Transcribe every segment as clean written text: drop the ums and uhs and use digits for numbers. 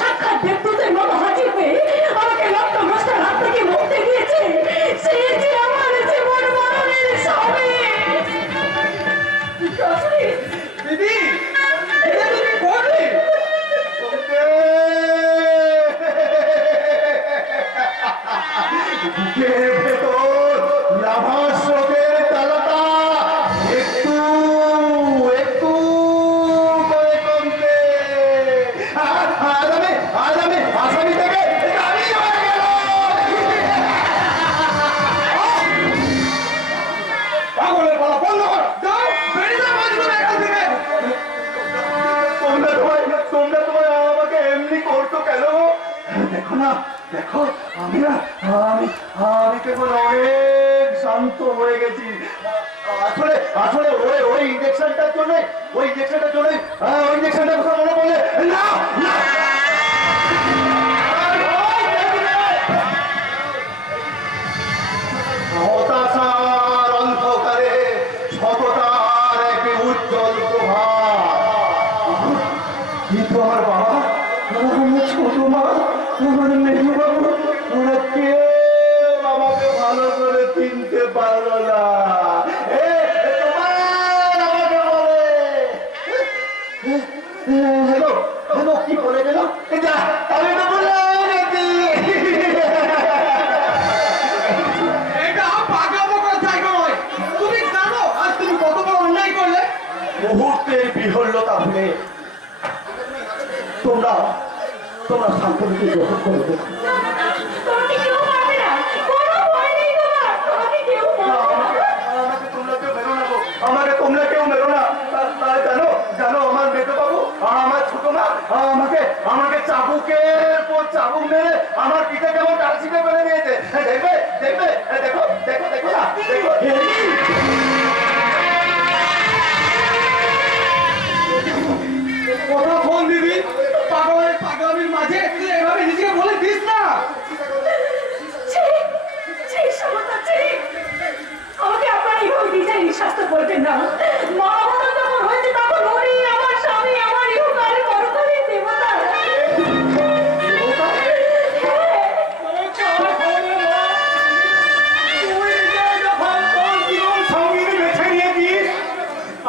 সাক্ষাৎ ব্যক্তিত্বের মতো হাজির হয়ে আমাকে রক্তগ্রস্তের হাত থেকে মুক্তি দিয়েছে, সে যে আমার জীবন মরণের স্বামী। দিদি, এটা তুমি করলে? বুকের ভেতর লাভার স্রোতের তালাটা একটু একটু করে কমতে। আজ আমি আসামি থেকে গাড়ি হয়ে গেল। পাগলের পালা বন্ধ কর, যাও বেরিয়ে যাও এখান থেকে। তোমরা তোমার আমাকে এমনি করছো কেন? দেখো না, দেখো আমি কেবল অনেক শান্ত হয়ে গেছি। আসলে আসলে ওই ইঞ্জেকশনটার জন্য ওই ইঞ্জেকশনটার কথা মনে পড়লে না না হতাশার অন্ধকারে সততার এক উজ্জ্বল প্রভা। কিন্তু আমার বাবা, আমার ছোট মা, আমার মেজু বাবু, ওরা কেউ আমাকে ভালো করে চিনতে পারলো না। আমাকে বলে হ্যালো কি বলে গেল? আমি তো বলে এটা পাগলামো করার জায়গা নয়। তুমি জানো আজ তুমি কত বড় অন্যায় করলে? মুহূর্তের বিহ্বলতা ভুলে তোমরা শান্তকে গ্রহণ করে দেখো। আমাকে তোমরা কেউ মেরো না। জানো আমার মেজো বাবু আর আমার ছোট মা আমাকে চাবুকের পর চাবুক মেরে আমার পিঠে কেমন টালছিটে ফেলে নিয়েছে। দেখবে দেখবে দেখো দেখো দেখো না দেখো। কথা ফোন দিবি পাগলামির মাঝে তুই এভাবে নিজেকে বলে দিস না। আমাকে আপনার এইভাবে নিজেই শাস্তি বলবেন না। মহাভারত যখন হয়েছে তখন উনি আমার স্বামী, আমার ইহকালের পরকালের দেবতা।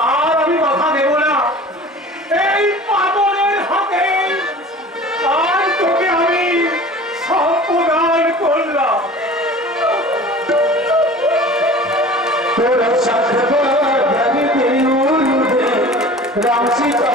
আর আমি কথা দেব না। এই পাগলের হাতে আর তোকে আমি সব প্রদান করলাম। রাম সীতা